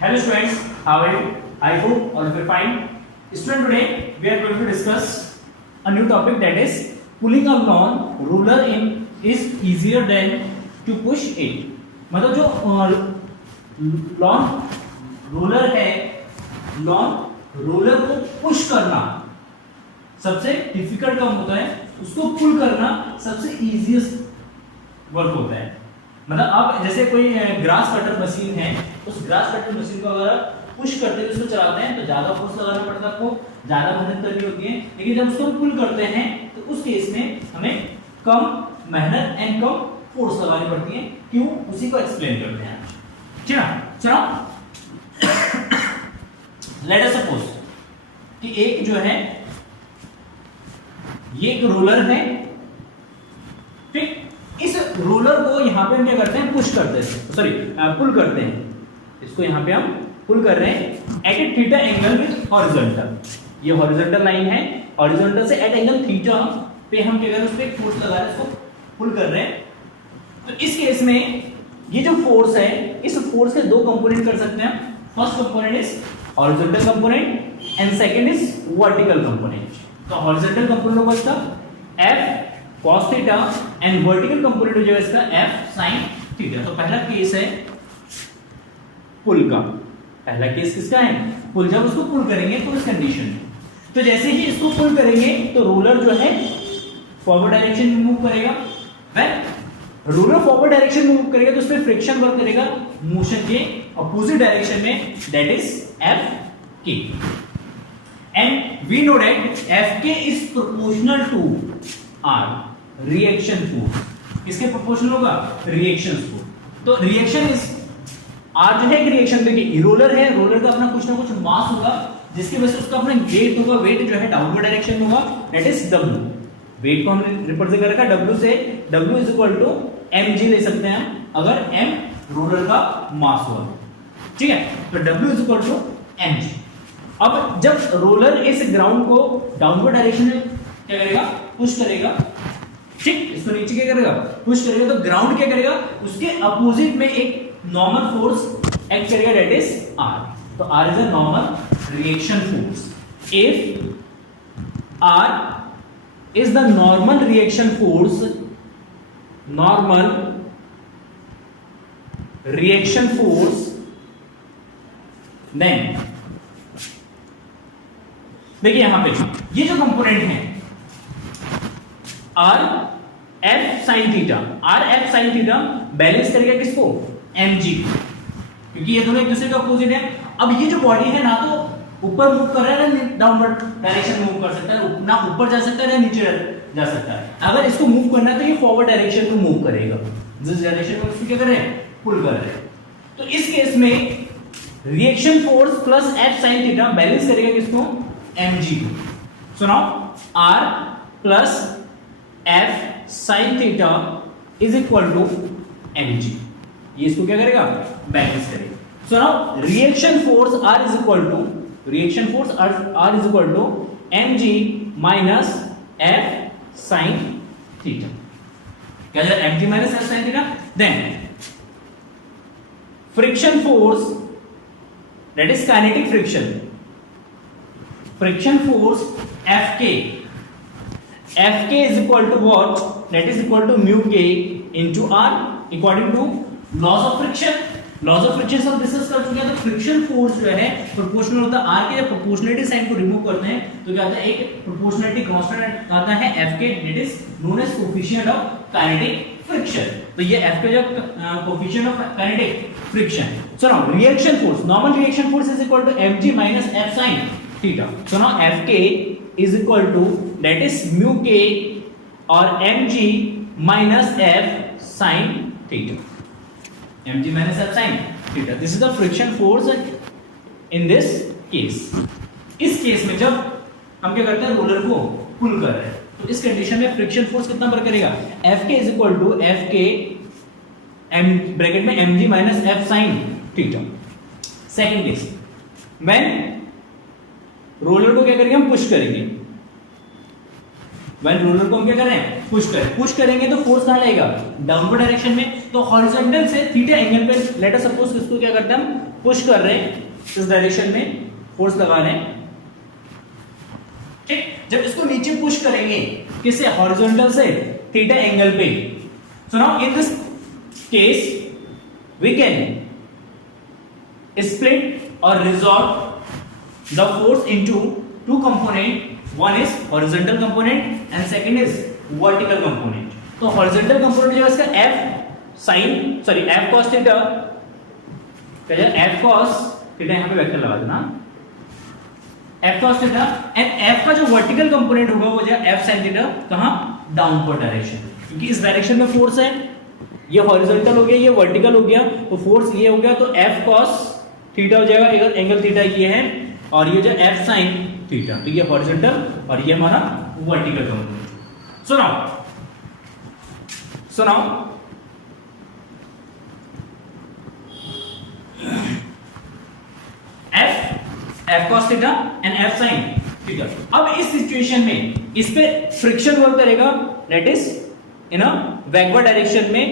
Hello students, how are you? I hope all of you are fine. Student, today we are going to discuss a new topic, that is pulling a lawn ruler in is easier than to push it. मतलब जो lawn ruler है, lawn ruler को push करना सबसे difficult काम होता है, उसको पुल करना सबसे इजीएस्ट वर्क होता है। मतलब आप जैसे कोई ग्रास कटर मशीन है, उस ग्रास कटर मशीन को अगर पुश करते हैं, उसको चलाते हैं तो ज्यादा फोर्स लगाना पड़ता है, आपको ज्यादा मेहनत करनी होती है। लेकिन जब उसको पुल करते हैं तो उस केस में हमें कम मेहनत एंड कम फोर्स लगानी पड़ती है। क्यों, उसी को एक्सप्लेन करते हैं। ठीक है, चलो लेट अस सपोज कि एक जो है ये एक रोलर है, ठीक। इस रोलर को यहां पे हम क्या करते हैं, पुश करते हैं, सॉरी पुल करते हैं। इसको यहां पे हम पुल कर रहे हैं at a theta angle with horizontal. ये हॉरिजॉन्टल लाइन है, हॉरिजॉन्टल से एट एंगल थीटा पे हम क्या कर रहे हैं, उस पे एक फोर्स लगा रहे हैं, इसको पुल कर रहे हैं। तो इस केस में ये जो फोर्स है, इस फोर्स के दो कंपोनेंट कर सकते हैं। First component is horizontal component and second is vertical component. तो हॉरिजॉन्टल कंपोनेंट होगा इसका F cos theta and vertical component हो जाएगा इसका F sin थीटा। तो पहला केस है पुल का, पहला केस किसका है, पुल। जब उसको पुल करेंगे तो इस कंडीशन में, तो जैसे ही इसको पुल करेंगे तो रोलर जो है फॉरवर्ड डायरेक्शन में मूव करेगा। व्हेन रोलर फॉरवर्ड डायरेक्शन में मूव करेगा तो उसमें फ्रिक्शन वर्क करेगा मोशन के अपोजिट डायरेक्शन में, that is Fk। And we know that Fk is proportional to R, reaction force। किसके प्रोपोर्शनल होगा, रिएक्शन फोर्स। तो रिएक्शन इज R जो है एक रिएक्शन, देखिए रोलर है, रोलर का अपना कुछ ना कुछ मास होगा जिसकी वजह से उसका अपना वेट होगा, वेट जो है डाउनवर्ड डायरेक्शन में होगा, दैट इज W। वेट को हमने रिप्रेजेंट कर रखा W से, W is equal to mg ले सकते हैं हम, अगर m रोलर का मास हुआ, ठीक है। तो W is equal to mg। अब जब रोलर इस ग्राउंड को डाउनवर्ड डायरेक्शन में क्या करेगा, पुश करेगा, ठीक, इसको नीचे क्या करेगा, पुश करेगा, तो ग्राउंड क्या करेगा, उसके अपोजिट में एक नॉर्मल फोर्स एक्ट करेगा, दैट इज R। तो R is a normal reaction force. If R is the normal reaction force, normal reaction force, then देखिए यहां पे ये जो कंपोनेंट है R F sin theta, R F sin theta balance करेगा किसको, mg, क्योंकि ये दोनों एक दूसरे के अपोजिट है। अब ये जो बॉडी है ना तो ऊपर मूव कर रहा है ना डाउनवर्ड डायरेक्शन में मूव कर सकता है, ना ऊपर जा सकता है ना नीचे जा सकता है। अगर इसको मूव करना है तो ये फॉरवर्ड डायरेक्शन में मूव करेगा, जिस डायरेक्शन में इसको क्या कर रहे हैं, पुल कर रहे हैं। तो इस केस में reaction force plus F sin theta balance करेगा किसको, mg। So now R plus F sin theta is equal to mg। ये इसको क्या करेगा, बैलेंस करेगा। So now reaction force R is equal to, reaction force R is equal to mg minus F sin theta. क्या जाएगा, mg minus F sin theta. Then friction force, that is kinetic friction, friction force Fk, Fk is equal to what, that is equal to mu k into R according to laws of friction। laws of friction सब discuss कर चुके हैं। तो friction force जो है proportional होता है R के, जब प्रोपोर्शनलिटी साइन को रिमूव करते हैं तो क्या आता है, एक प्रोपोर्शनलिटी कांस्टेंट आता है Fk, that is known as coefficient of kinetic friction. तो ये Fk जो coefficient of kinetic friction. So now reaction force, normal reaction force is equal to mg minus F sin theta. So now Fk is equal to, that is mu k or mg minus F sin theta, mg minus F sin theta। This is the friction force in this case। इस case में जब हम क्या करते हैं, roller को पुल कर रहे हैं, तो इस कंडीशन में फ्रिक्शन फोर्स कितना वर्क करेगा, Fk is equal to Fk m bracket में mg minus F sin theta। Second case, when roller को क्या करेंगे, हम पुश करेंगे, व्हेन रोलर को हम क्या कर रहे हैं, पुश करें, पुश करेंगे तो फोर्स कहां लगेगा, डाउनवर्ड डायरेक्शन में। तो हॉरिजॉन्टल से थीटा एंगल पे लेट अस सपोज इसको क्या करते हैं, हम पुश कर रहे हैं, इस डायरेक्शन में फोर्स लगा रहे हैं, ठीक। जब इसको नीचे पुश करेंगे किससे, हॉरिजॉन्टल से थीटा एंगल पे, so now in this case we can split or resolve the force into two component, one is horizontal component and second is vertical component। तो horizontal component जो है इसका f cos theta, क्या है f cos theta, यहाँ पे vector लगा देना, f cos theta, and f का जो vertical component होगा वो जो f sin theta, कहाँ, डाउनवर्ड डायरेक्शन, क्योंकि इस डायरेक्शन में फोर्स है, ये हॉरिजॉन्टल हो गया, ये वर्टिकल हो गया, तो फोर्स ये हो गया, तो f cos थीटा हो जाएगा, एंगल थीटा ये है, और ये जो f sin थीटा, तो ये हॉरिजॉन्टल और ये हमारा vertical component. So now f cos theta and f sin theta. अब इस सिचुएशन में इस पे फ्रिक्शन वर्क करेगा, that is in a backward direction में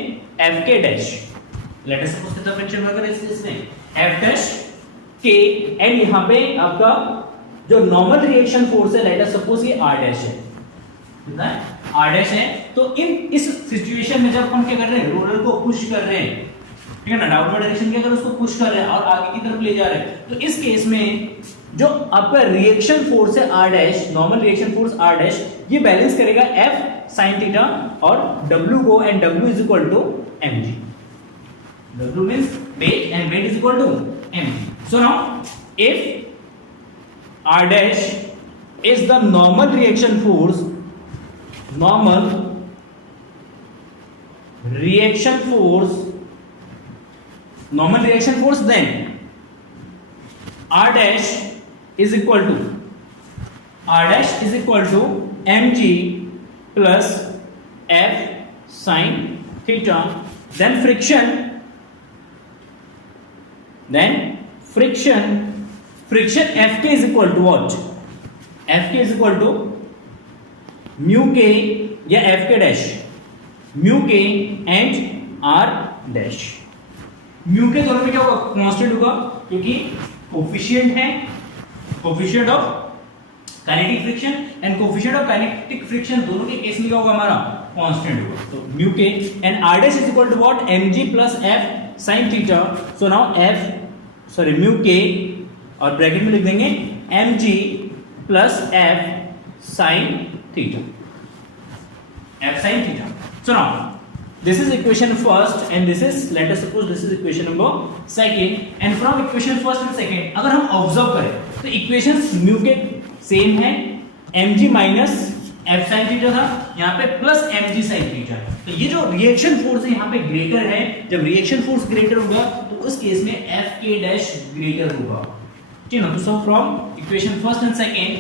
f k dash, late us suppose कितना फ्रिक्शन वर्क करेगा इसमें f डैश k, एंड यहां पे आपका जो नॉर्मल रिएक्शन फोर्स है, लेट अस सपोज ये r डैश है, कितना है, r डैश है। तो इस सिचुएशन में जब हम क्या कर रहे हैं, रोलर को पुश कर रहे हैं, ठीक है ना, डाउनवर्ड डायरेक्शन के अगर उसको पुश कर रहे हैं और आगे की तरफ ले जा रहे हैं, तो इस केस में जो आपका रिएक्शन फोर्स है r dash, normal reaction force r dash, ये बैलेंस करेगा f sin थीटा और w को, and w is equal to mg, w means weight and weight is equal to mg। so now if r dash is the normal reaction force then r dash is equal to mg plus f sin theta, then friction Fk is equal to what, Fk is equal to mu k या Fk dash, mu k and r dash। mu k दोनों में क्या होगा, constant होगा, क्योंकि coefficient है, coefficient of kinetic friction and coefficient of kinetic friction दोनों के केस में क्या होगा, हमारा कांस्टेंट होगा। तो mu k and r dash is equal to what, mg plus f sin theta। so now mu k और ब्रैकेट में लिख देंगे mg plus f sin theta, so now this is equation first and this is, let us suppose this is equation number second, and from equation first and second अगर हम observe करें तो equations mu के same है, mg minus f sin theta था, यहाँ पे plus mg sin theta है। तो ये जो रिएक्शन फोर्स है यहाँ पे ग्रेटर है, जब रिएक्शन फोर्स ग्रेटर होगा तो उस केस में Fk डैश ग्रेटर होगा, ठीक है ना। तो from equation first and second,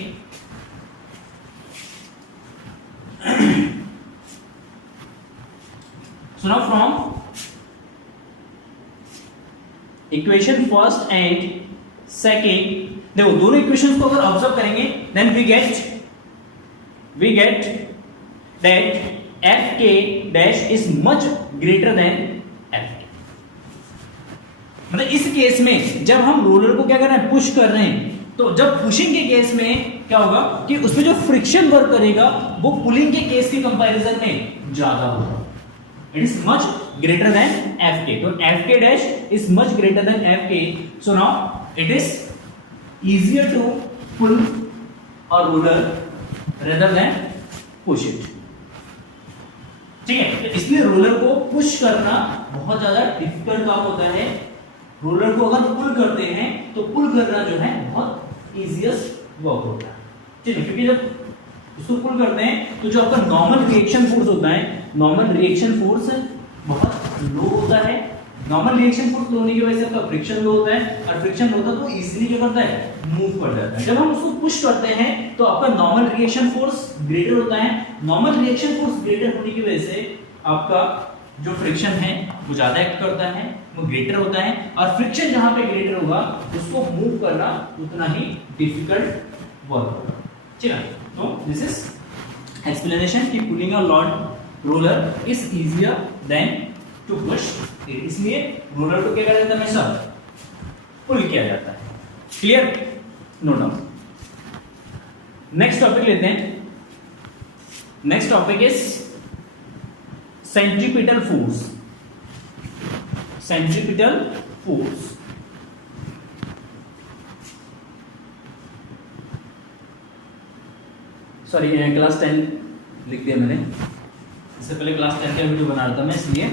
so now from equation first and second, देखो दोनों इक्वेशंस को अगर ऑब्जर्व करेंगे then we get that Fk dash is much greater than Fk। मतलब इस केस में जब हम रोलर को क्या कर रहे हैं, पुश कर रहे हैं, तो जब पुशिंग के केस में क्या होगा कि उसमें जो फ्रिक्शन वर्क करेगा वो पुलिंग के केस के कंपैरिजन में ज्यादा होगा, it is much greater than Fk। तो Fk dash is much greater than Fk, so now it is easier to pull a ruler rather than push it, ठीक है। तो इसलिए रोलर को पुश करना बहुत ज्यादा डिफिकल्ट काम होता है, रोलर को अगर पुल करते हैं तो पुल करना जो है बहुत इजीएस्ट वर्क होता है, ठीक है। क्योंकि जब इसको पुल करते हैं तो जो आपका नॉर्मल रिएक्शन फोर्स होता है, नॉर्मल रिएक्शन फोर्स बहुत लो होता है, नॉर्मल रिएक्शन फोर्स लो होने की वजह से आपका फ्रिक्शन लो होता है, और फ्रिक्शन होता है तो इजीली क्या करता है, मूव कर जाता है। जब हम उसको पुश करते हैं तो आपका नॉर्मल रिएक्शन फोर्स ग्रेटर होता है, नॉर्मल रिएक्शन फोर्स ग्रेटर होने की वजह से आपका जो फ्रिक्शन है वो ज्यादा एक्ट करता है, वो ग्रेटर होता है, और फ्रिक्शन जहां पे ग्रेटर होगा उसको मूव करना उतना ही डिफिकल्ट वर्क होगा, ठीक है। तो दिस इज एक्सप्लेनेशन कि pulling a roller is easier than to push it, इसलिए रोलर को क्या किया जाता है, हमेशा पुल किया जाता है। Clear, no doubt. Next topic लेते हैं। Next topic is centripetal force. Centripetal force, sorry class 10 लिख दिया मैंने, इससे पहले क्लास 10 का वीडियो बना रहा था मैं, इसलिए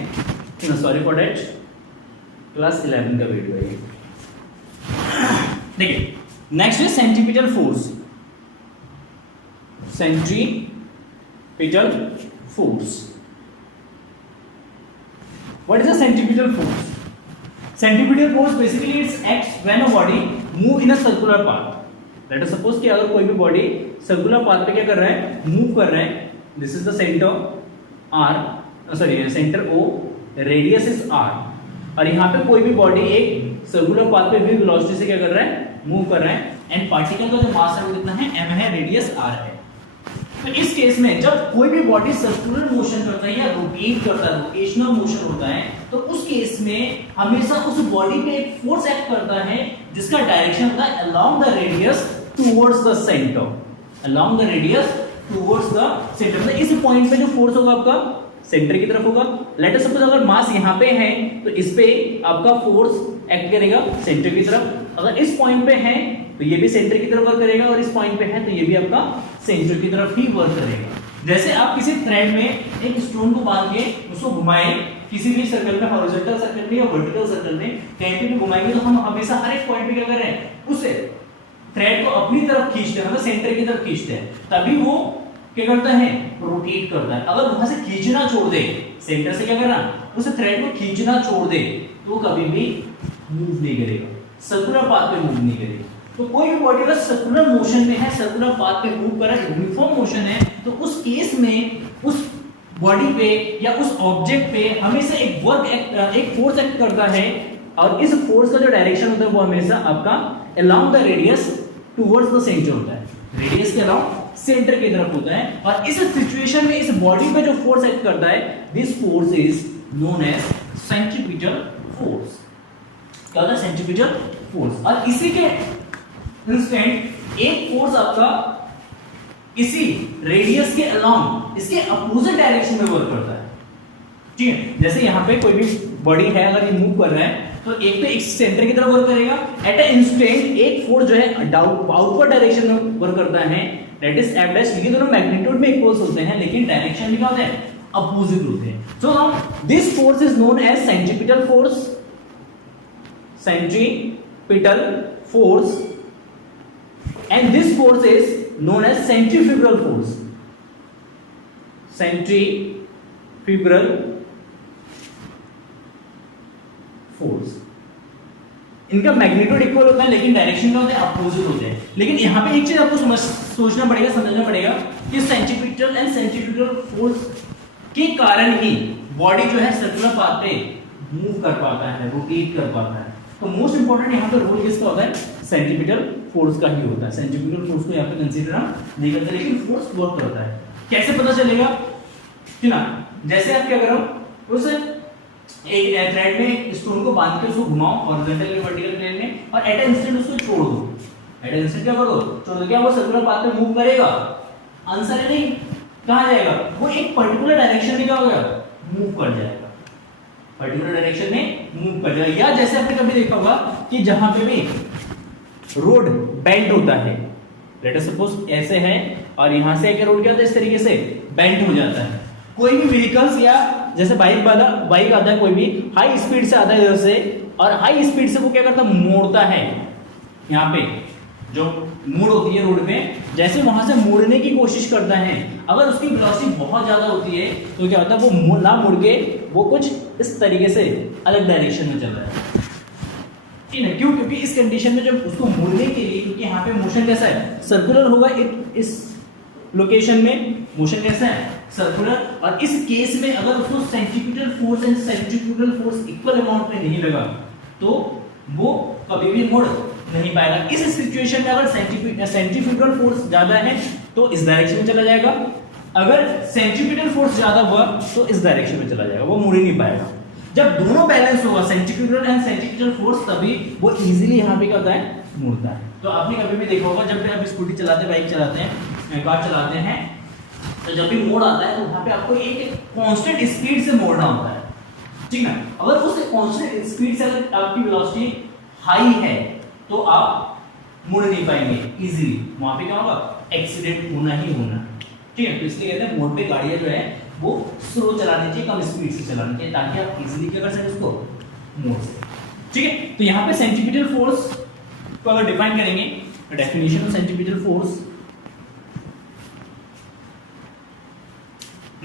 सॉरी फॉर डेट। क्लास 11 का वीडियो है ये। देखिए नेक्स्ट है centripetal force. Centripetal force, what is a centripetal force? Centripetal force basically it acts when a body move in a circular path. Let us suppose कि अगर कोई भी body circular path पे क्या कर रहा है, मूव कर रहा है, this is the centre R, sorry centre O, radius is R, और यहाँ पे कोई भी बॉडी एक सर्कुलर पाथ पे भी वेलोसिटी से क्या कर रहा है, मूव कर रहा है, एंड पार्टिकल का जो मास है वो कितना है, m है, रेडियस R है। तो इस केस में जब कोई भी बॉडी सर्कुलर मोशन करता है या रोटेट करता है, रोटेशनल मोशन होता है, तो उस केस में हमेशा उस बॉडी पे एक फोर्स एक्ट करता है जिसका डायरेक्शन होता है along the radius towards the centre, along the radius towards the centre. मतलब इस पॉइंट पे जो फोर्स होगा आपका सेंटर की तरफ होगा। लेट अस सपोज अगर मास यहाँ पे है तो इस पे आपका फोर्स एक्ट करेगा सेंटर की तरफ, अगर इस पॉइंट पे है तो ये भी सेंटर की तरफ वर्क करेगा, और इस पॉइंट पे है तो ये भी आपका सेंटर की तरफ ही वर्क करेगा। जैसे आप किसी थ्रेड में एक स्टोन को बांध के उसको घुमाएं, किसी भी सर्कल में, हॉरिजॉन्टल सर्कल में या वर्टिकल सर्कल में कहीं पे भी घुमाएंगे, तो हम हमेशा हर एक पॉइंट पे क्या कर रहे हैं, उसे थ्रेड को अपनी तरफ खींचते हैं, मतलब सेंटर की तरफ खींचते हैं, तभी वो क्या करता है, रोटेट करता है। अगर वहां से खींचना छोड़ दे, सेंटर से क्या करना, उस थ्रेड को खींचना छोड़ दे, तो कभी भी मूव नहीं करेगा, सर्कुलर पाथ पे मूव नहीं करेगा। तो कोई भी बॉडी अगर सर्कुलर मोशन में है, सर्कुलर पाथ पे मूव कर रहा है, यूनिफॉर्म मोशन है, तो उस केस में उस बॉडी पे या उस ऑब्जेक्ट पे हमेशा एक फोर्स एक्ट करता है, और इस फोर्स का जो डायरेक्शन होता है वो हमेशा आपका along the radius towards the centre होता है, रेडियस के अलोंग सेंटर की तरफ होता है। और इस सिचुएशन में इस बॉडी पे जो फोर्स एक्ट करता है, this force is known as centripetal force. क्या होता है, सेंट्रीपिटल फोर्स। और इसी के इंस्टेंट एक फोर्स आपका इसी रेडियस के अलोंग इसके अपोजिट डायरेक्शन में वर्क करता है, ठीक है। जैसे यहाँ पे कोई भी बॉडी है, अगर ये मूव कर रहा है तो एक तो इस सेंटर की तरफ वर्क करेगा, एट अ इंस्टेंट एक फोर्स जो है आउटवर्ड डायरेक्शन में वर्क करता है, दैट इज एफ डैश। ये दोनों मैग्नीट्यूड में इक्वल्स होते हैं, लेकिन डायरेक्शन भी क्या होते हैं, अपोजिट होते हैं। So now this force is known as centripetal force, centripetal force, and this force is known as centrifugal force, centrifugal force। इनका मैग्नीट्यूड इक्वल होता है, लेकिन डायरेक्शन क्या होते हैं, अपोजिट होते हैं। लेकिन यहाँ पे एक चीज आपको सोचना पड़ेगा, समझना पड़ेगा कि सेंट्रीपिटल एंड सेंट्रीफ्यूगल फोर्स के कारण ही बॉडी जो है सर्कुलर पाथ पे मूव कर पाता है, रोटेट कर पाता है। तो मोस्ट इंपोर्टेंट यहाँ पे रोल किसका होता है, सेंट्रीपिटल फोर्स का ही होता है। सेंट्रीपिटल फोर्स को यहाँ पे कंसीडर हम नहीं करते, लेकिन फोर्स वर्क करता है। कैसे पता चलेगा कि ना, जैसे आप क्या करो, उस एक थ्रेड में स्टोन को बांध के उसको घुमाओ हॉरिजॉन्टल या वर्टिकल प्लेन में, और एट इंस्टेंट उसको छोड़ दो। एट इंस्टेंट क्या करो, छोड़ दो, क्या वो सर्कुलर पाथ पे मूव करेगा? आंसर है नहीं। कहाँ जाएगा वो? एक पर्टिकुलर डायरेक्शन में क्या होगा, मूव कर जाएगा, पर्टिकुलर डायरेक्शन में मूव कर जाएगा। या जैसे आपने कभी देखा होगा कि जहां पे भी रोड बेंड होता है, लेट अस सपोज ऐसे है और यहां से एक रोड क्या होता है, इस तरीके से बेंड हो जाता है। कोई भी व्हीकल्स या जैसे बाइक आता है, कोई भी हाई स्पीड से आता है इधर से, और हाई स्पीड से वो क्या करता है, मोड़ता है। यहाँ पे जो मोड़ होती है रोड में, जैसे वहां से मोड़ने की कोशिश करता है, अगर उसकी वेलोसिटी बहुत ज्यादा होती है तो क्या होता है, वो ना मुड़ के वो कुछ इस तरीके से अलग डायरेक्शन में चल रहा है। ठीक है, क्यों? क्योंकि इस कंडीशन में जब उसको मोड़ने के लिए, क्योंकि यहाँ पे मोशन कैसा है, सर्कुलर होगा, इस लोकेशन में मोशन कैसा है, सर्कुलर। और इस केस में अगर उसको centripetal force and centrifugal force equal amount में नहीं लगा तो वो कभी भी मोड़ नहीं पाएगा। इस सिचुएशन में अगर सेंट्रीफ्यूगल फोर्स ज्यादा है तो इस डायरेक्शन में चला जाएगा, अगर सेंट्रीपिटल फोर्स ज्यादा हुआ तो इस डायरेक्शन में चला जाएगा, वो मुड़ ही नहीं पाएगा। जब दोनों बैलेंस होगा सेंट्रीफ्यूगल एंड सेंट्रीपिटल फोर्स, तभी वो इजीली यहाँ पे क्या होता है, मुड़ता है। तो आपने कभी भी देखा होगा जब भी आप स्कूटी चलाते हैं, बाइक चलाते हैं, कार चलाते हैं, तो जब भी मोड़ आता है तो वहां पे आपको एक कांस्टेंट स्पीड से मोड़ना होता है, ठीक है। अगर उस कांस्टेंट स्पीड से अगर आपकी वेलोसिटी हाई है तो आप मुड़ नहीं पाएंगे इजीली, वहां पे क्या होगा, एक्सीडेंट होना ही होना, ठीक है। तो इसलिए कहते हैं मोड़ पे गाड़ियां जो है वो स्लो चलानी चाहिए, कम स्पीड से चलानी चाहिए, ताकि आप इजीली क्या कर सकें उसको, मोड़ सकें, ठीक है। तो यहाँ पे सेंट्रीपिटल फोर्स को अगर डिफाइन करेंगे, डेफिनेशन ऑफ सेंट्रीपिटल फोर्स,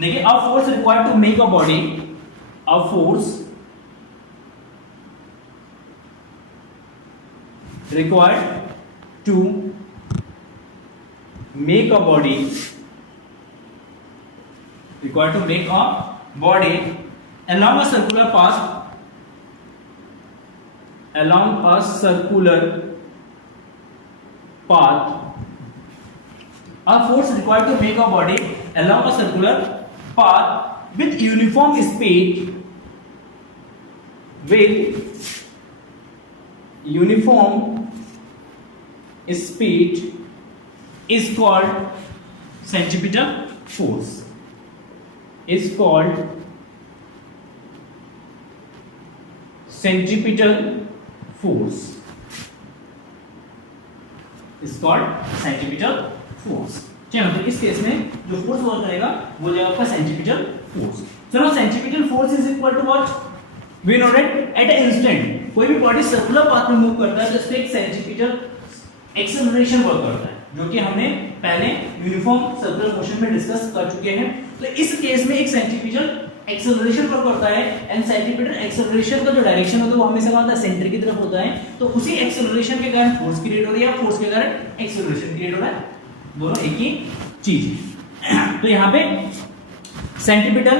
देखिए a force required to make a body, a force required to make a body, required to make a body along a circular path, along a circular path, a force required to make a body along a circular path with uniform speed, with uniform speed is called centripetal force, is called centripetal force, is called centripetal force। चलो तो इस case में जो force work करेगा वो हो जाएगा आपका सेंट्रीपिटल फोर्स। चलो centripetal force is equal to what, we know that at a instant कोई भी बॉडी सर्कुलर पाथ में मूव करता है तो इसमें एक सेंट्रीपिटल एक्सेलरेशन वर्क करता है, जो कि हमने पहले यूनिफॉर्म सर्कुलर मोशन में डिस्कस कर चुके हैं। तो इस केस में एक सेंट्रीपिटल एक्सेलरेशन वर्क करता है, एंड सेंट्रीपिटल एक्सेलरेशन का जो डायरेक्शन होता है वो हमेशा क्या होता है, सेंटर की तरफ होता है। तो उसी एक्सेलरेशन के कारण फोर्स क्रिएट हो रही है, फोर्स के कारण एक्सेलरेशन क्रिएट हो रहा है, दोनों एक ही चीज है। तो यहाँ पे centripetal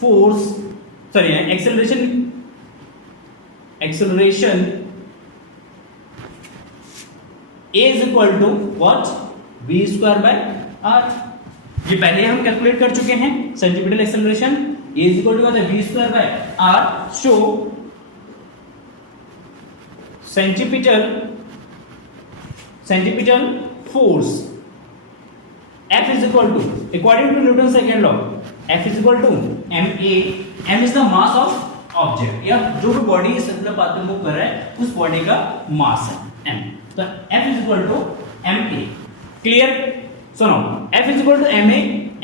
force, sorry acceleration A is equal to what, v square by r। ये पहले हम कैलकुलेट कर चुके हैं centripetal acceleration A is equal to v square by r। So centripetal force F is equal to, according to Newton's second law, F is equal to ma। m is the mass of object, या जो भी body circular path में move कर रहा है उस body का मास है m। तो F is equal to ma, clear. So now F is equal to ma,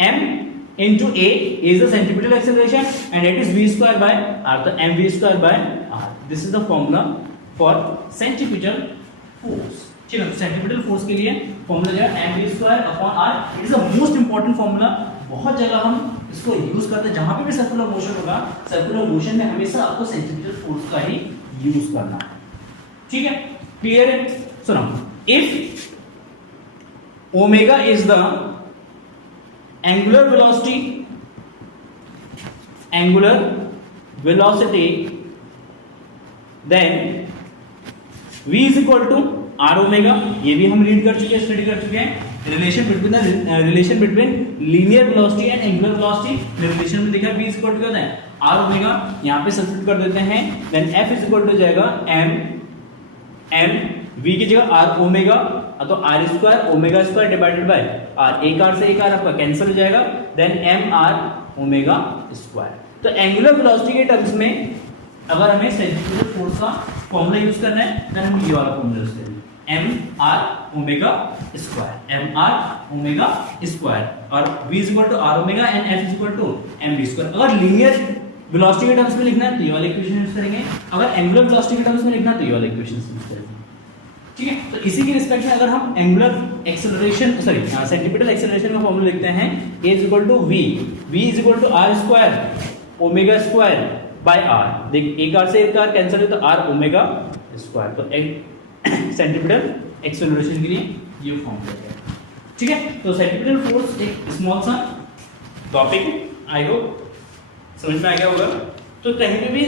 m into a is the centripetal acceleration and it is v square by r, तो mv square by r। this is the formula for centripetal force। चलो centripetal force के लिए formula जो है mv square upon r। It is the most important formula, बहुत जगह हम इसको यूज करते हैं, जहां पे भी सर्कुलर मोशन होगा, सर्कुलर मोशन में हमेशा आपको सेंट्रीपिटल फोर्स का ही यूज करना है, ठीक है, क्लियर है। सुनो, if omega is the angular velocity then v is equal to r omega, ये भी हम रीड कर चुके हैं, स्टडी कर चुके हैं। Relation between linear velocity and angular velocity relation में देखा है, v is equal to क्या होता है, r ओमेगा। यहाँ पे सब्स्टिट्यूट कर देते हैं, then f is equal to जाएगा m v की जगह r ओमेगा, तो r square omega square divided by r, एक r से एक r आपका कैंसिल हो जाएगा, then m r omega square. तो एंगुलर वेलोसिटी के टर्म्स में अगर हमें सेंट्रीपिटल फोर्स का फॉर्मूला यूज करना है, देन हम ये वाला फॉर्मूला यूज करेंगे, mr omega square, mr omega square, और v is equal to r omega and f is equal to mv square. अगर लीनियर वेलोसिटी के टर्म्स में लिखना है तो ये वाला इक्वेशन यूज करेंगे, अगर एंगुलर वेलोसिटी के टर्म्स में लिखना है तो ये वाला इक्वेशन यूज करेंगे, ठीक है। तो इसी के रिस्पेक्ट में अगर हम angular acceleration, sorry centripetal acceleration का फॉर्मूला लिखते हैं, a is equal to v is equal to r square omega square by r। देख एक r से एक r कैंसिल है तो r ओमेगा स्क्वायर। तो सेंट्रीपिटल एक्सेलरेशन के लिए ये फॉर्मूला है, ठीक है। तो सेंट्रीपिटल फोर्स एक स्मॉल सा टॉपिक, आई होप समझ में आ गया होगा। तो कहीं पे भी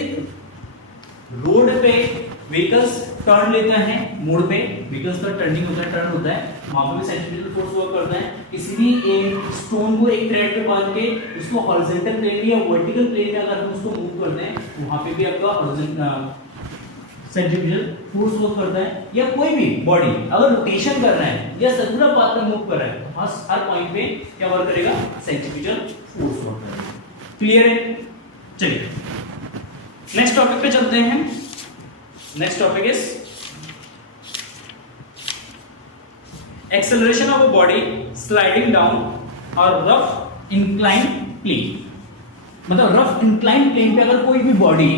रोड पे व्हीकल्स टर्न लेता है मोड़ पे, बिकॉज का टर्निंग होता है, टर्न होता है, वहां पे भी सेंट्रीफ्यूगल फोर्स वर्क करता है। किसी भी एक स्टोन को एक थ्रेड पे बांध के उसको हॉरिजॉन्टल प्लेन में या वर्टिकल प्लेन में अगर हम उसको मूव करते हैं, वहां पे भी आपका हॉरिजॉन्टल सेंट्रीफ्यूगल फोर्स वर्क करता है। या कोई भी बॉडी अगर रोटेशन कर रहा है या सर्कुलर पाथ में मूव कर रहा है, तो हर पॉइंट पे क्या वर्क करेगा, सेंट्रीफ्यूगल फोर्स वर्क करेगा। क्लियर है? चलिए नेक्स्ट टॉपिक पे चलते हैं। Next topic is acceleration of a body sliding down और रफ इंक्लाइन प्लेन। मतलब रफ इंक्लाइन प्लेन पे अगर कोई भी बॉडी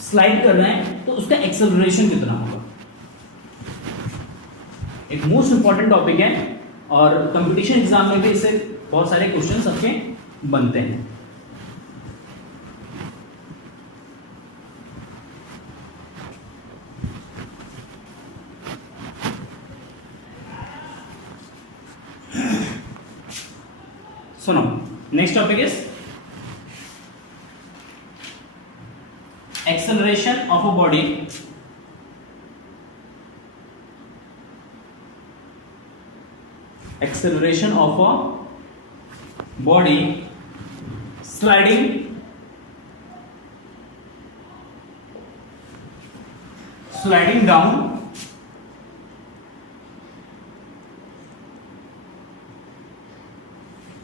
स्लाइड कर रहा है तो उसका एक्सेलरेशन कितना होगा। एक मोस्ट इंपॉर्टेंट टॉपिक है और कंपटीशन एग्जाम में भी इससे बहुत सारे क्वेश्चन आपके बनते हैं। सुनो, next topic is acceleration of a body sliding down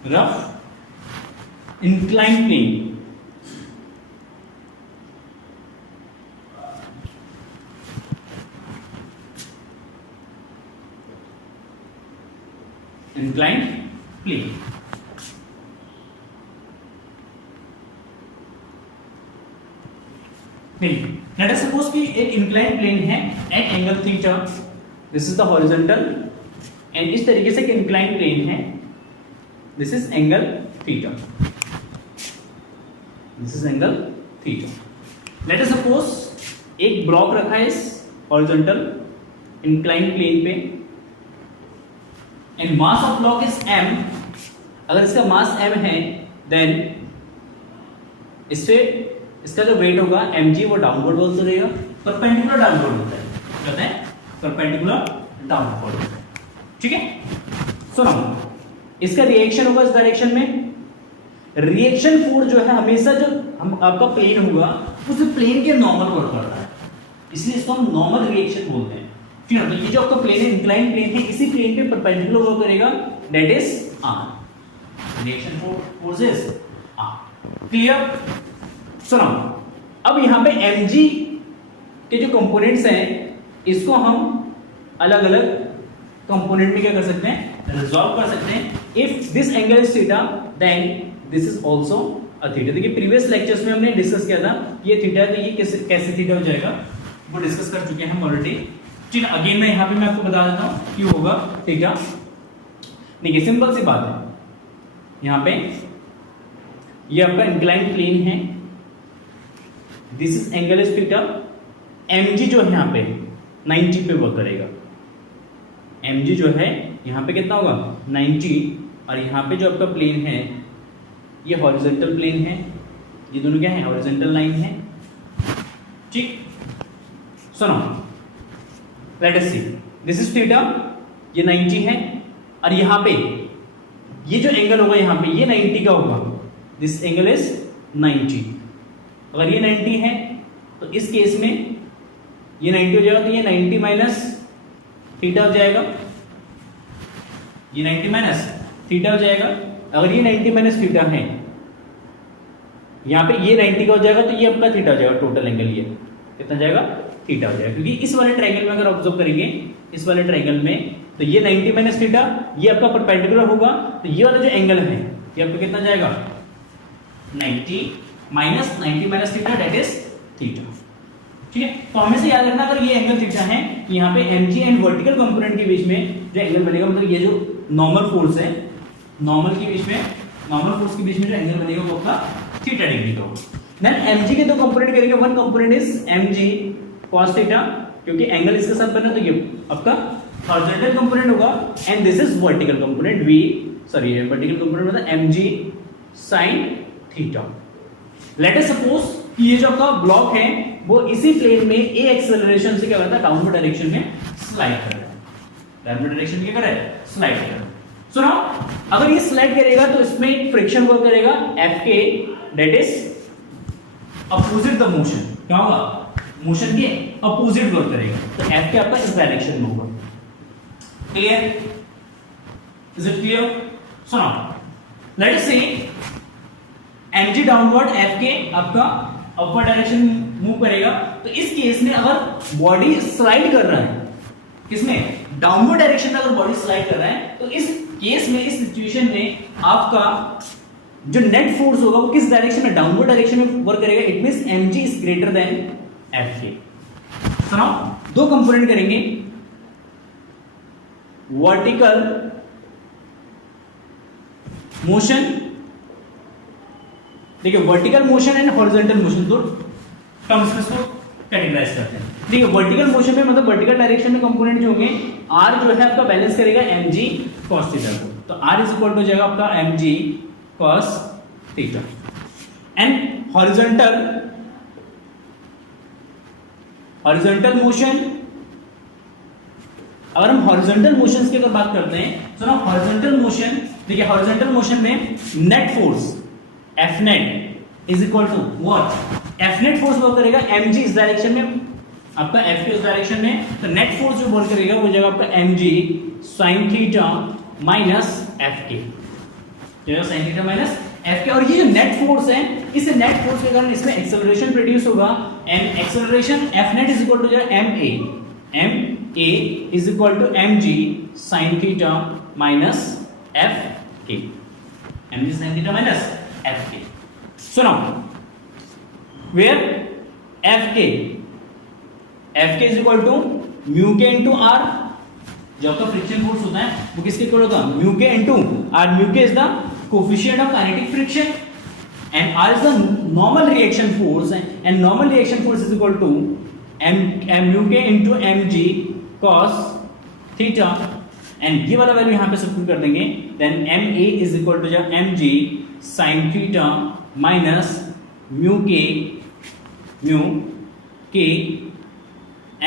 rough inclined plane। inclined plane। Let us suppose कि एक इंक्लाइंड प्लेन है at angle theta, this is the horizontal, and इस तरीके से एक इंक्लाइंड प्लेन है, this is angle theta, this is angle theta. Let us suppose एक block रखा है इस हॉरिजॉन्टल इंक्लाइंड प्लेन पे, and mass of block is m। अगर इसका मास m है देन इससे इसका जो वेट होगा mg वो डाउनवर्ड बोलते रहेगा, परपेंडिकुलर डाउनवर्ड होता है, कहते हैं परपेंडिकुलर डाउनवर्ड होता है। ठीक है, सुनो, इसका रिएक्शन होगा इस डायरेक्शन में। रिएक्शन फोर्स जो है हमेशा जो हम आपका प्लेन होगा उस प्लेन के नॉर्मल वर्क करता है, इसलिए इसको हम नॉर्मल रिएक्शन बोलते हैं। ठीक है, तो ये जो आपका प्लेन है इंक्लाइंड प्लेन है, इसी प्लेन पे परपेंडिकुलर वर्क करेगा, that is r। Reaction force is r। Clear? सुनो, अब यहां पे mg के जो कंपोनेंट्स हैं इसको हम अलग अलग कंपोनेंट में क्या कर सकते हैं, रिजॉल्व कर सकते हैं। If this angle is theta then this is also a theta. देखिए प्रीवियस लेक्चर्स में हमने डिस्कस किया था ये थीटा, तो ये कैसे थीटा हो जाएगा वो डिस्कस कर चुके हैं हम ऑलरेडी। ठीक है, अगेन मैं यहां पे मैं आपको बता देता हूं क्यों होगा थीटा। देखिए सिंपल सी बात है, यहां पे ये आपका इंक्लाइंड प्लेन है, this is angle is theta, mg जो है यहां पे 90 पे वर्क करेगा, mg जो है यहां पे कितना होगा 90, और यहां पे जो आपका प्लेन है ये हॉरिजॉन्टल प्लेन है, ये दोनों क्या है हॉरिजॉन्टल लाइन है। ठीक, सुनो, let us see, this is theta, ये 90 है, और यहां पे ये जो एंगल होगा यहां पे ये 90 का होगा, दिस एंगल इज 90। अगर ये 90 है तो इस केस में ये 90 हो जाएगा, तो ये 90 माइनस थीटा हो जाएगा, ये 90 माइनस थीटा हो जाएगा। अगर ये 90 माइनस थीटा है, यहां पे ये 90 का हो जाएगा, तो ये आपका थीटा हो जाएगा, टोटल एंगल ये कितना जाएगा थीटा हो जाएगा। क्योंकि इस वाले ट्रायंगल में अगर ऑब्जर्व करेंगे, इस वाले ट्रायंगल में, तो ये 90 माइनस थीटा ये आपका परपेंडिकुलर होगा, तो ये वाला जो एंगल है ये आपका कितना जाएगा 90 minus 90 minus theta, that is theta. ठीक है, तो हमें से याद रखना अगर ये एंगल थीटा है, यहाँ पे mg एंड वर्टिकल कंपोनेंट के बीच में जो एंगल बनेगा, मतलब ये जो नॉर्मल फोर्स है, नॉर्मल के बीच में, नॉर्मल फोर्स के बीच में जो एंगल बनेगा वो आपका थीटा डिग्री का होगा। देन mg के दो कंपोनेंट करेंगे, one component is mg cos theta, क्योंकि एंगल इसके साथ बना, तो ये आपका हॉरिजॉन्टल कंपोनेंट होगा, and this is vertical component vertical component मतलब mg sin theta. Let us suppose कि ये जो आपका ब्लॉक है वो इसी प्लेन में ए एक्सेलरेशन से क्या करता है, डाउनवर्ड डायरेक्शन में स्लाइड कर रहा है, डाउनवर्ड डायरेक्शन में क्या कर रहा है, स्लाइड कर रहा है। सुनो, अगर ये स्लाइड करेगा तो इसमें एक फ्रिक्शन वर्क करेगा एफ के, that is opposite the motion. क्या होगा, मोशन के अपोजिट वर्क करेगा, तो एफ के आपका इस डायरेक्शन में होगा। Clear, is it clear? सुनो, लेट अस से mg डाउनवर्ड एफ के आपका अपवर्ड डायरेक्शन मूव करेगा, तो इस केस में अगर बॉडी स्लाइड कर रहा है, किसमें, डाउनवर्ड डायरेक्शन में अगर बॉडी स्लाइड कर रहा है, तो इस केस में, इस सिचुएशन में आपका जो नेट फोर्स होगा वो किस डायरेक्शन में, डाउनवर्ड डायरेक्शन में वर्क करेगा। It means mg is greater than F k. सुनो, दो कंपोनेंट करेंगे, वर्टिकल मोशन, देखिए vertical motion and horizontal motion, दो टर्म्स में इसको कैटेगराइज करते हैं। देखिए वर्टिकल मोशन में मतलब वर्टिकल डायरेक्शन में कंपोनेंट जो होंगे, r जो है आपका बैलेंस करेगा mg cos थीटा को, तो r इज इक्वल टू हो जाएगा आपका mg cos theta. And horizontal motion, अगर हम हॉरिजॉन्टल मोशंस की अगर बात करते हैं, तो ना हॉरिजॉन्टल मोशन, देखिए हॉरिजॉन्टल मोशन में net force F net is equal to what, F net force work करेगा mg इस डायरेक्शन में, आपका एफ के इस डायरेक्शन में, तो नेट फोर्स जो वर्क करेगा वो जाएगा आपका mg sin theta minus F के, जो sin थीटा माइनस एफ के। और ये जो नेट फोर्स है, इस नेट फोर्स के कारण इसमें एक्सेलरेशन प्रोड्यूस होगा, and acceleration F net is equal to जाएगा ma is equal to mg sin theta minus F k, mg sin theta minus F k. सुनो, where F k is equal to mu के into R, जो आपका friction force होता है वो किसके equal होगा, म्यू के into R. Mu K is the coefficient of kinetic friction and R is the normal reaction force, and normal reaction force is equal to mu के into mg cos theta, and ये वाला value यहां पे substitute कर देंगे, then ma is equal to mg sin theta minus mu K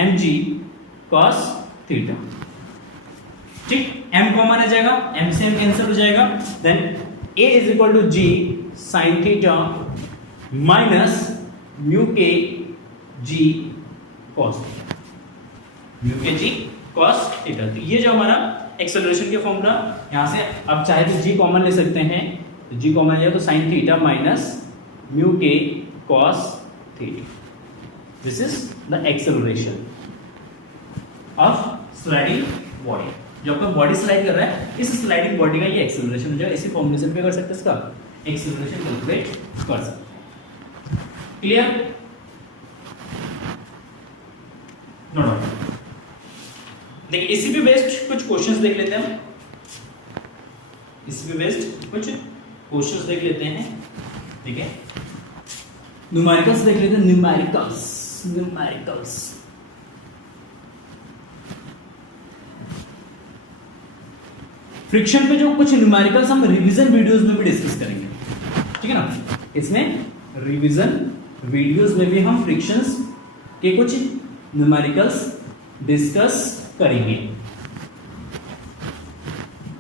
mg cos theta. ठीक, m common आ जाएगा, m से m कैंसिल हो जाएगा, then a is equal to g sin theta minus mu k g cos theta, mu k g cos theta. तो ये जो हमारा एक्सेलरेशन के फॉर्मूला, यहां से आप चाहे तो g कॉमन ले सकते हैं, तो g कॉमन लिया तो sin थीटा माइनस म्यू के cos theta. This is the acceleration of sliding body, जो आपका बॉडी स्लाइड कर रहा है, इस स्लाइडिंग बॉडी का ये एक्सेलरेशन हो जाएगा। इसी फॉर्मूले पे कर सकते हैं, इसका एक्सेलरेशन कैलकुलेट कर सकते हैं। क्लियर? No doubt. देखिए इसी पे बेस्ड कुछ क्वेश्चंस देख लेते हैं हम, इसी पे बेस्ड कुछ क्वेश्चंस देख लेते हैं। ठीक है, न्यूमेरिकल्स देख लेते हैं, न्यूमेरिकल्स। फ्रिक्शन पे जो कुछ न्यूमेरिकल्स हम रिवीजन वीडियोस में भी डिस्कस करेंगे, ठीक है ना। इसमें रिवीजन वीडियोस में भी हम फ्रिक्शंस के कुछ न्यूमेरिकल्स डिस्कस करेंगे।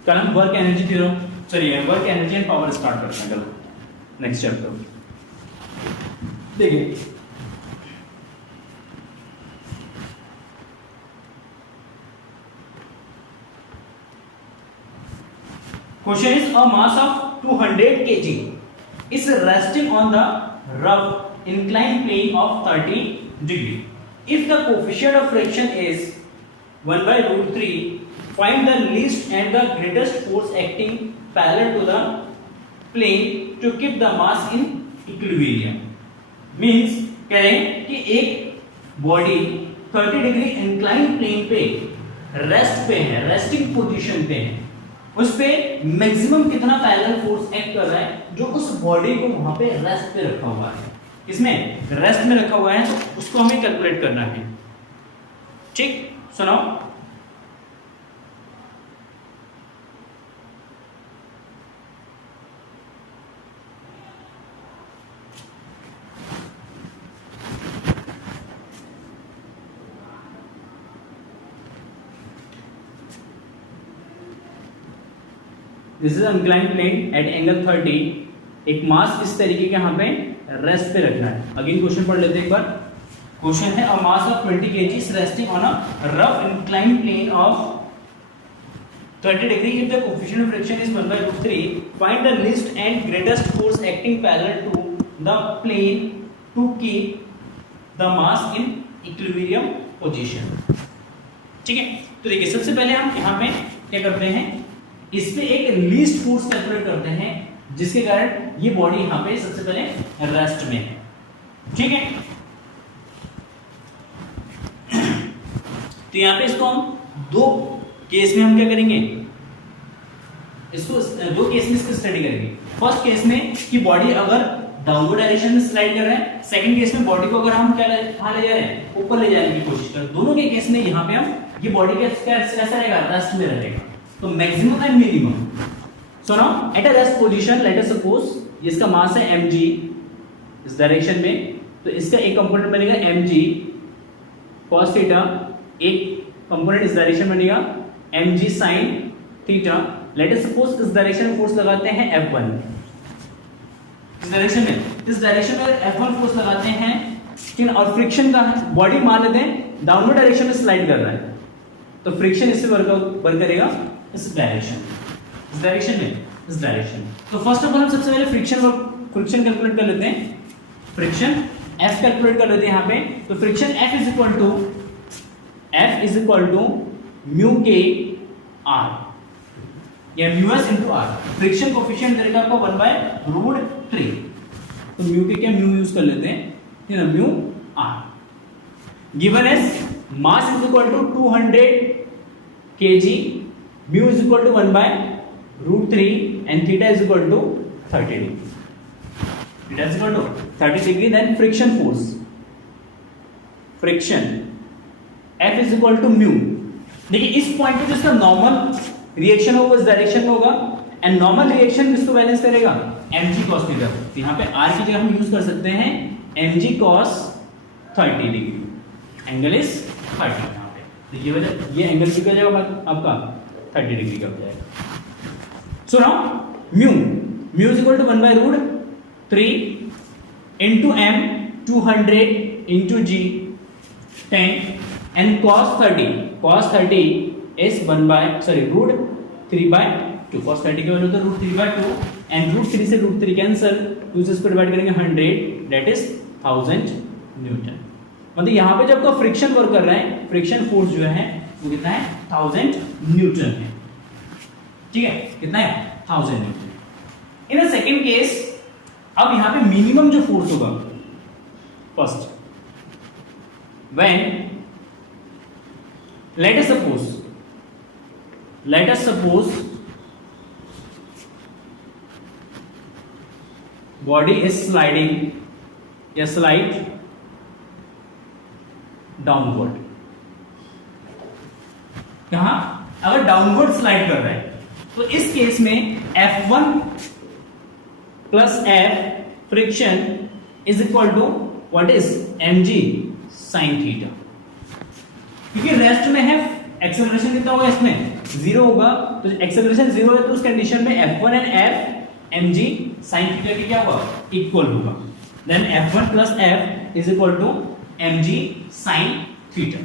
कल हम वर्क एनर्जी थ्योरम, चलिए work energy and power start करते हैं। चलो नेक्स्ट चैप्टर देखिए, question is a mass of 200 kg is resting on the rough inclined plane of 30 degree. If the coefficient of friction is 1 by root 3, find the least and the greatest force acting parallel to the plane to keep the mass in equilibrium. Means कह रहे हैं कि एक body 30 degree incline plane पे rest पे है, resting position पे है, उस पे मैक्सिमम कितना पैरेलल फोर्स एक्ट कर रहा है जो उस बॉडी को वहां पे रेस्ट पे रखा हुआ है, इसमें रेस्ट में रखा हुआ है, तो उसको हमें कैलकुलेट करना है। ठीक, सुनो, this is incline plane at angle 30, एक मास इस तरीके के यहाँ पे रेस्ट पे रखना है। अगेन क्वेश्चन पढ़ लेते हैं एक बार। क्वेश्चन है अ mass of 20 kg is resting on a rough inclined plane of 30 degree. If the coefficient of friction is 1/√3, find the least and greatest force acting parallel to the plane to keep the mass in equilibrium position. ठीक है, तो देखिए सबसे पहले हम यहाँ पे क्या करते हैं, इस पे एक लीस्ट फोर्स कैलकुलेट करते हैं जिसके कारण ये बॉडी यहाँ पे सबसे पहले रेस्ट में है। ठीक है, तो यहाँ पे इसको हम दो केस में हम क्या करेंगे, इसको दो केस में इसको स्टडी करेंगे। फर्स्ट केस में कि बॉडी अगर डाउनवर्ड डायरेक्शन में स्लाइड कर रहे हैं, सेकंड केस में बॉडी को अगर हम क्या कहाँ ले जा रहे हैं, ऊपर ले जाने की कोशिश कर रहे हैं। दोनों के केस में यहाँ पे हम ये बॉडी कैसा रहेगा, रेस्ट में रहेगा। तो maximum and minimum, so now at a rest position late us suppose इसका मास है mg इस डायरेक्शन में, तो इसका एक कंपोनेंट बनेगा mg cos थीटा, एक कंपोनेंट इस डायरेक्शन बनेगा mg sin theta. Let us suppose इस डायरेक्शन में फोर्स लगाते हैं F1, इस डायरेक्शन में F1 फोर्स लगाते हैं, ठीक है, और फ्रिक्शन का बॉडी मान लेते हैं डाउनवर्ड डायरेक्शन में स्लाइड कर रहा है, तो फ्रिक्शन इससे वर्क करेगा इस डायरेक्शन में, इस डायरेक्शन। तो फर्स्ट ऑफ ऑल हम सबसे पहले फ्रिक्शन कैलकुलेट कर लेते हैं, फ्रिक्शन F कैलकुलेट कर लेते हैं यहाँ पे। तो friction F is equal to mu k R या mu s into R. Friction coefficient देगा आपको 1/√3, तो म्यू के क्या म्यू यूज कर लेते हैं, ठीक है, mu R. Given as mass is equal to 200 kg, mu is equal to 1/√3 and theta is equal to 30 degree. Theta is equal to 30 degree. Then friction force, friction F is equal to mu. देखिए इस point पे जिसका normal reaction होगा इस direction में होगा, and normal reaction किसको balance करेगा, mg cos थीटा। तो यहाँ पे r की जगह हम यूज कर सकते हैं mg cos 30 degree, angle is 30। यहाँ पे देखिए ये एंगल कितना जाएगा आपका 30 डिग्री का हो जाएगा। So now mu is equal to 1/√3 into m 200 into g 10 and cos 30 is √3/2। cos 30 की वैल्यू तो √3/2 एंड √3 से √3 कैंसिल, तो इसको डिवाइड करेंगे 100, दैट इज 1000 न्यूटन। मतलब यहाँ पे जब आपका फ्रिक्शन वर्क कर रहा है, फ्रिक्शन फोर्स जो है वो कितना है, 1000 न्यूटन है। ठीक है, कितना है, 1000 Newton. In a second case अब यहाँ पे मिनिमम जो फोर्स होगा, first when let us suppose body is sliding या slide downward। कहां, अगर डाउनवर्ड स्लाइड कर रहा है तो इस केस में F1 plus F friction is equal to what is mg sin theta. क्योंकि रेस्ट में है, एक्सेलरेशन कितना होगा, इसमें 0 होगा, तो एक्सेलरेशन 0 है तो उस कंडीशन में F1 and F mg sin theta की क्या होगा, इक्वल होगा। Then F1 plus F is equal to mg sin theta.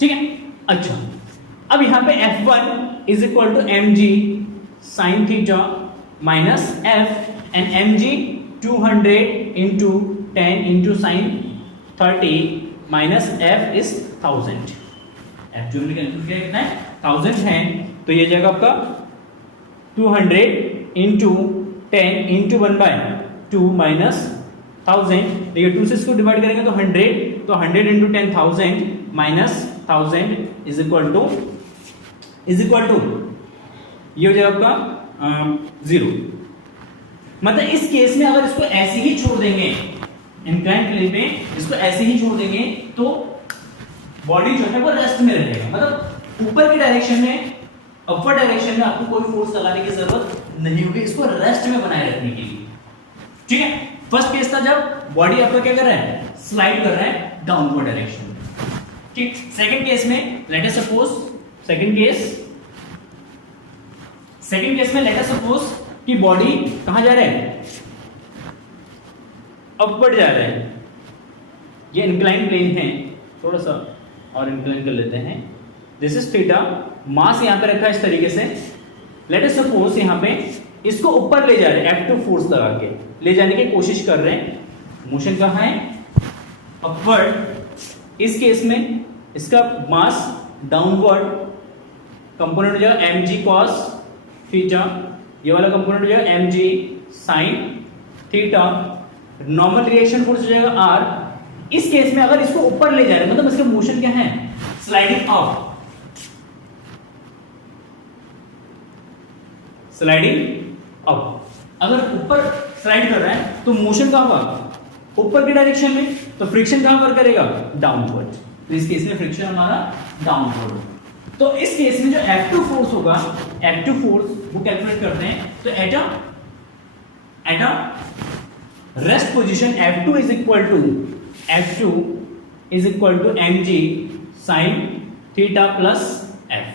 ठीक है, अच्छा अब यहां पे F1 is equal to mg sin theta minus F and mg 200 into 10 into sin 30 minus F is 1000। F जो हमने कैलकुलेट किया कितना है, 1000 है, तो ये जाएगा आपका 200 इंटू 10 इंटू 1/2 माइनस 1000। देखिए 2 से इसको डिवाइड करेंगे तो 100, तो 100 into 10,000 minus 1000 is equal to ये हो जाएगा आपका 0। मतलब इस केस में अगर इसको ऐसे ही छोड़ देंगे, इंक्लाइन प्लेन पे इसको ऐसे ही छोड़ देंगे तो बॉडी जो है वो रेस्ट में रहेगा। मतलब ऊपर की डायरेक्शन में, अपर डायरेक्शन में आपको कोई फोर्स लगाने की जरूरत नहीं होगी, इसको रेस्ट में बनाए रखने के लिए। ठीक है, फर्स्ट केस था जब बॉडी आपका क्या कर रहा है, स्लाइड कर रहा है डाउनवर्ड डायरेक्शन में। ठीक, सेकंड केस में late us suppose, second case second case में लेट अस सपोज कि बॉडी कहां जा रहा है, अपवर्ड जा रहा है, ये इंक्लाइन प्लेन है, थोड़ा सा और इंक्लाइन कर लेते हैं, दिस इज थीटा, मास यहां पे रखा है इस तरीके से, लेट अस सपोज यहां पे इसको ऊपर ले जा रहे हैं, F2 फोर्स लगा के ले जाने की कोशिश कर रहे हैं, मोशन कहां है, अपवर्ड, इस केस में इसका मास डाउनवर्ड, कंपोनेंट जो है mg cos थीटा, ये वाला कंपोनेंट जो है mg sin theta, normal reaction force हो जाएगा r, इस केस में अगर इसको ऊपर ले जा रहे हैं मतलब इसका मोशन क्या है, स्लाइडिंग अप, स्लाइडिंग अप, अगर ऊपर स्लाइड कर रहा है तो मोशन कहां होगा, ऊपर की डायरेक्शन में, तो फ्रिक्शन कहां पर करेगा, डाउनवर्ड, तो इस केस में फ्रिक्शन हमारा डाउनवर्ड, तो इस केस में जो F2 फोर्स होगा, F2 फोर्स वो कैलकुलेट करते हैं, तो at a rest position F2 is equal to mg sin theta plus f,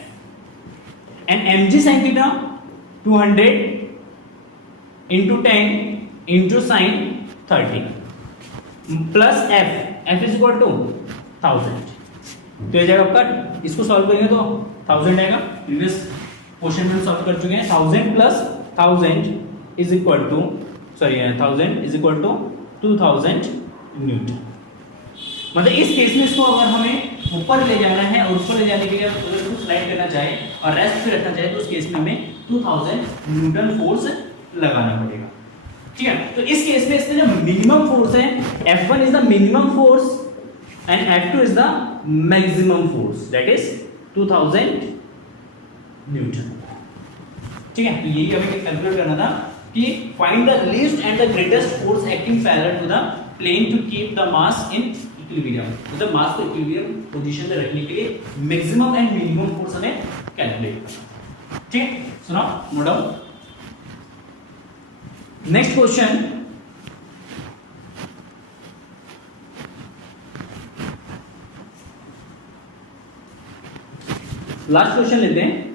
and mg sin theta 200 into 10 into sin 30 plus f is equal to 1000, तो ये जाएगा आपका, इसको सॉल्व करेंगे तो 1000 आएगा, प्रीवियस क्वेश्चन में सॉल्व कर चुके हैं, 1000 plus 1000 is equal to 1000 is equal to 2000 newton, मतलब इस केस में इसको अगर हमें ऊपर ले जाना है और ऊपर ले जाने के लिए अगर इसको स्लाइड करना चाहे और रेस्ट पे रखना चाहे तो उस केस में हमें 2000 न्यूटन फोर्स लगाना पड़ेगा, ठीक है। तो इस केस में इसमें जो मिनिमम फोर्स है F1 is the minimum force and F2 is the maximum force, that is 2000 newton, ठीक है। तो यही हमें कैलकुलेट करना था कि find the least and the greatest force acting parallel to the plane to keep the mass in equilibrium, मतलब mass को इक्विलिब्रियम पोजीशन में रखने के लिए मैक्सिमम एंड मिनिमम फोर्स हमें कैलकुलेट करना, ठीक है। सुनो note down, next question, last question लेते हैं,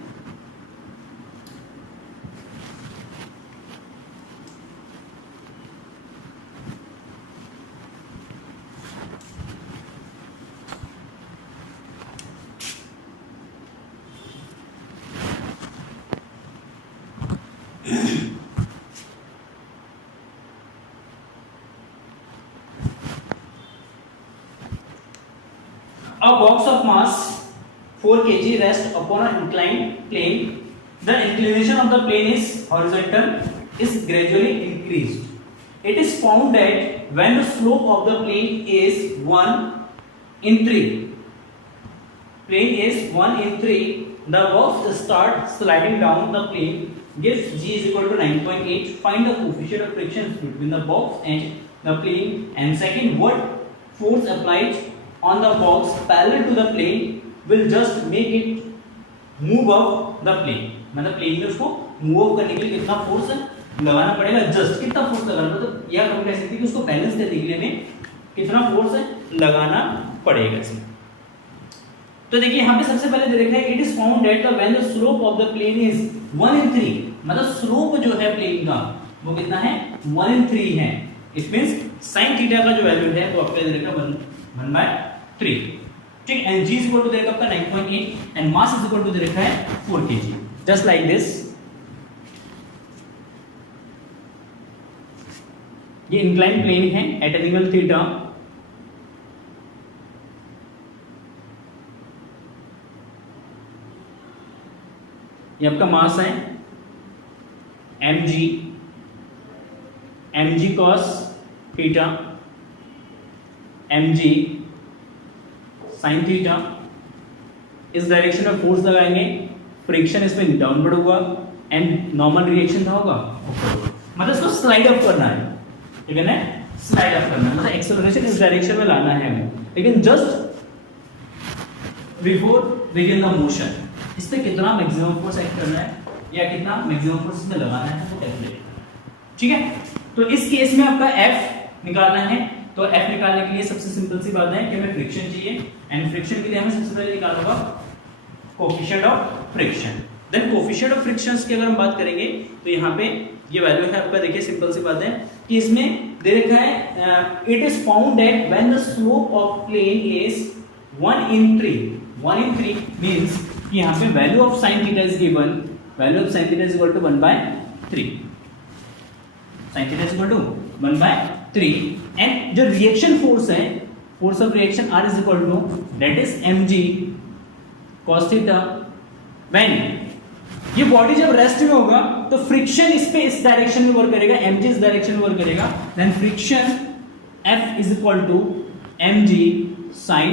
a box of mass 4 kg rests upon an inclined plane. The inclination of the plane is horizontal, is gradually increased. It is found that when the slope of the plane is 1 in 3, the box starts sliding down the plane. Gives g is equal to 9.8. Find the coefficient of friction between the box and the plane. And second, what force applied on the box parallel to the plane will just make it move up the plane, मतलब plane में उसको move करने के लिए कितना force लगाना पड़ेगा, just कितना फोर्स लगाना, मतलब यह हम कह सकते हैं कि उसको बैलेंस करने के लिए हमें कितना फोर्स लगाना पड़ेगा इसमें। तो देखिए यहाँ पे सबसे पहले दे रखा है, it is found that the when the slope of the plane is 1 in 3, मतलब स्लोप जो है प्लेन का वो कितना है, 1 in 3 है, इट मींस sin थीटा का जो वैल्यू है वो आपको दे रखा है 1/3, ठीक, and g is equal to दे रखा आपका 9.8 and mass is equal to दे रखा है 4 kg, जस्ट लाइक दिस। ये इंक्लाइन प्लेन है एट एंगल थीटा, ये आपका मास है mg cos theta, mg sin theta, इस डायरेक्शन में फोर्स लगाएंगे, फ्रिक्शन इसमें डाउनवर्ड होगा एंड नॉर्मल रिएक्शन क्या होगा, मतलब इसको स्लाइड अप करना है, ठीक है ना, स्लाइड अप करना है, मतलब एक्सेलरेशन इस डायरेक्शन में लाना है हमें, लेकिन just before begin the motion इस पे कितना मैक्सिमम फोर्स एक्ट करना है या कितना मैक्सिमम फोर्स इसमें लगाना है वो कैलकुलेट करना है, ठीक है। तो इस केस में आपका F निकालना है, तो F निकालने के लिए सबसे सिंपल सी बात है कि हमें फ्रिक्शन चाहिए एंड फ्रिक्शन के लिए हमें सबसे पहले निकालना होगा coefficient of friction, then coefficient of frictions की अगर हम बात करेंगे तो यहाँ पे ये वैल्यू है आपका, देखिए सिंपल सी बात है कि इसमें दे रखा है it is found that when the slope of plane is 1 in 3 1 in 3 means कि यहाँ पे value of sin theta is given, value of sin theta is equal to 1/3, sin theta is equal to 1/3 and जो reaction force है, force of reaction R is equal to that is mg cos theta when ये body जब rest में होगा तो friction इस पे इस डायरेक्शन में वर्क करेगा, mg इस डायरेक्शन में वर्क करेगा, then friction F is equal to mg sin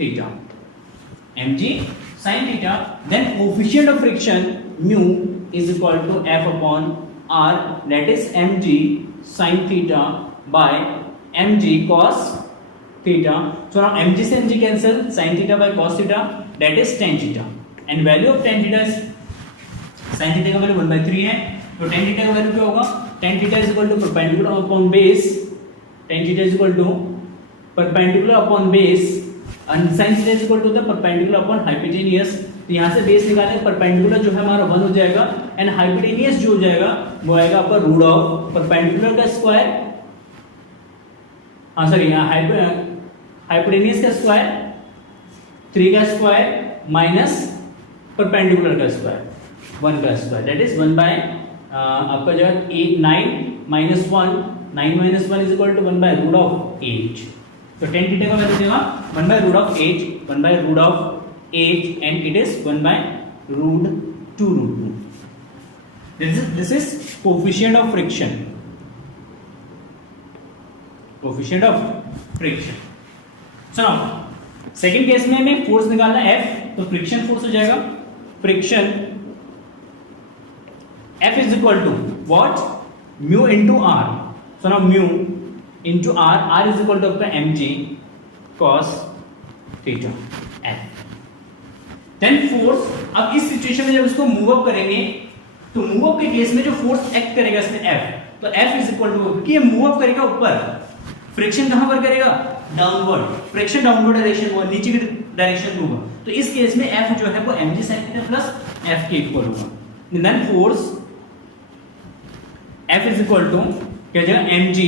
theta, mg sin theta, then coefficient of friction mu is equal to F upon R that is mg sin theta by mg cos theta. So now mg से mg cancel, sin theta by cos theta that is tan theta and value of tan theta is sin theta का value 1/3 है, तो tan theta का value क्या होगा, tan theta is equal to perpendicular upon base, tan theta is equal to perpendicular upon base and sin theta is equal to the perpendicular upon hypotenuse. तो यहां से base निकालें, perpendicular जो है हमारा 1 हो जाएगा एंड हाइपोटेनियस जो हो जाएगा वो आएगा आपका रूट ऑफ परपेंडिकुलर का स्क्वायर, हां सॉरी हाइपोटेनियस का स्क्वायर 3 का स्क्वायर माइनस परपेंडिकुलर का स्क्वायर 1 का स्क्वायर दैट इज 1 बाय आपका जो है 8 9 minus 1 9 minus 1 is equal to 1 by root of 8. तो tan थीटा का वैल्यू देगा 1 by root of 8 1 by root of 8 and it is 1 by root 2 root 2. This is coefficient of friction. Coefficient of friction. So now second case में हमें force निकालना है F, तो friction force हो जाएगा friction F is equal to what? Mu into R. So now mu into R, R is equal to mg cos theta F. Then force, अब इस situation में जब इसको मूव अप करेंगे तो मूव अप के केस में जो फोर्स एक्ट करेगा इसमें F, तो F is equal to, क्योंकि ये मूव अप करेगा ऊपर, फ्रिक्शन कहां पर करेगा, डाउनवर्ड, फ्रिक्शन डाउनवर्ड डायरेक्शन में, नीचे की डायरेक्शन में होगा, तो इस केस में F जो है वो mg sin theta plus F के इक्वल होगा. Then force F is equal to क्या जाएगा mg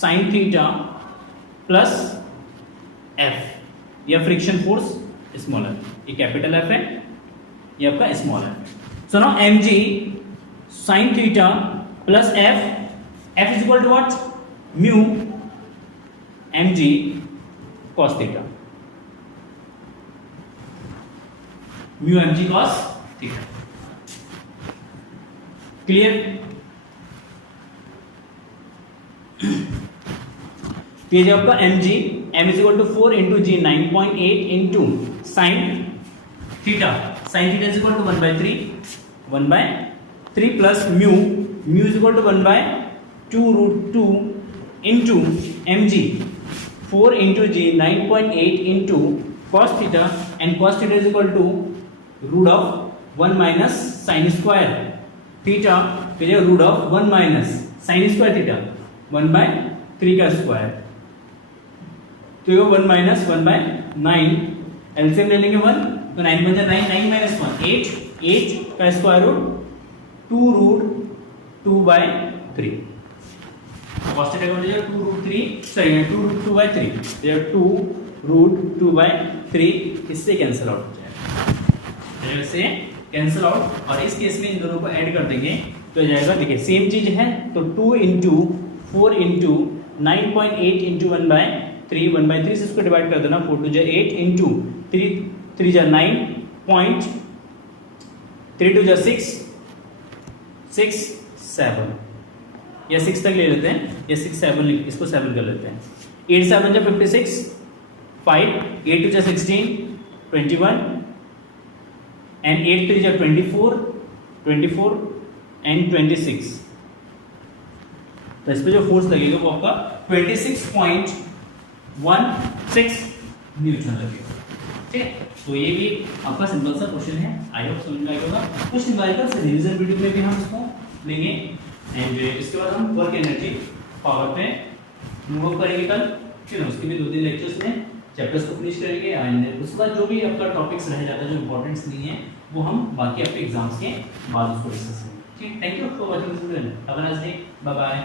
sin theta plus F, या फ्रिक्शन फोर्स स्मॉल f, ये कैपिटल F है, ये आपका small f. So now mg sin theta plus F, F is equal to what, mu mg cos theta, mu mg cos theta. Clear? तो ये जो आपका mg m is equal to 4 into g 9.8 into sin theta, sin theta is equal to 1/3 plus mu is equal to 1/2 root 2 into mg 4 into g 9.8 into cos theta, and cos theta is equal to root of 1 minus sin square theta, फिर root of 1 minus sin square theta 1/3 का square, तो ये 1 minus 1/9, LCM ले लेंगे 1, तो 9 बन जाए 9 minus 1 8 का square root 2 root 2/3, cos theta का वैल्यू 2 root 3 सॉरी 2 root 2/3, ये 2 root 2/3 इससे कैंसिल आउट हो जाएगा, इससे कैंसिल आउट, और इस केस में इन दोनों को ऐड कर देंगे तो जाएगा, देखिए सेम चीज है, तो 2 into 4 into 9.8 into 1/3 1/3 से इसको डिवाइड कर देना, 4 2 जा 8 into 3 3 जा 9 point 3 2 जा 6 6 7, या 6 तक ले लेते हैं, या 6 7 इसको 7 कर लेते हैं, 8 7 जा 56 5 8 2 जा 16 21 and 8 3 जा 24 and 26, तो इस पे जो फोर्स लगेगा वो आपका 26.16 न्यूटन लगेगा. ठीक है, तो ये भी आपका सिंपल सा क्वेश्चन है, आई होप समझ में आएगा होगा. कुछ न्यूमेरिकल से रिवीजन वीडियो में भी हम इसको लेंगे एंड इसके बाद हम वर्क एनर्जी पावर पे मूव करेंगे कल, ठीक है. उसके भी 2-3 लेक्चर्स में चैप्टर्स को फिनिश करेंगे एंड उसके बाद जो भी आपका टॉपिक्स रह जाता है जो इंपॉर्टेंट्स नहीं है वो हम बाकी आपके एग्जाम्स के बाद उसको डिस्कस करेंगे। ठीक, thank you for watching this video, have a nice day, bye bye.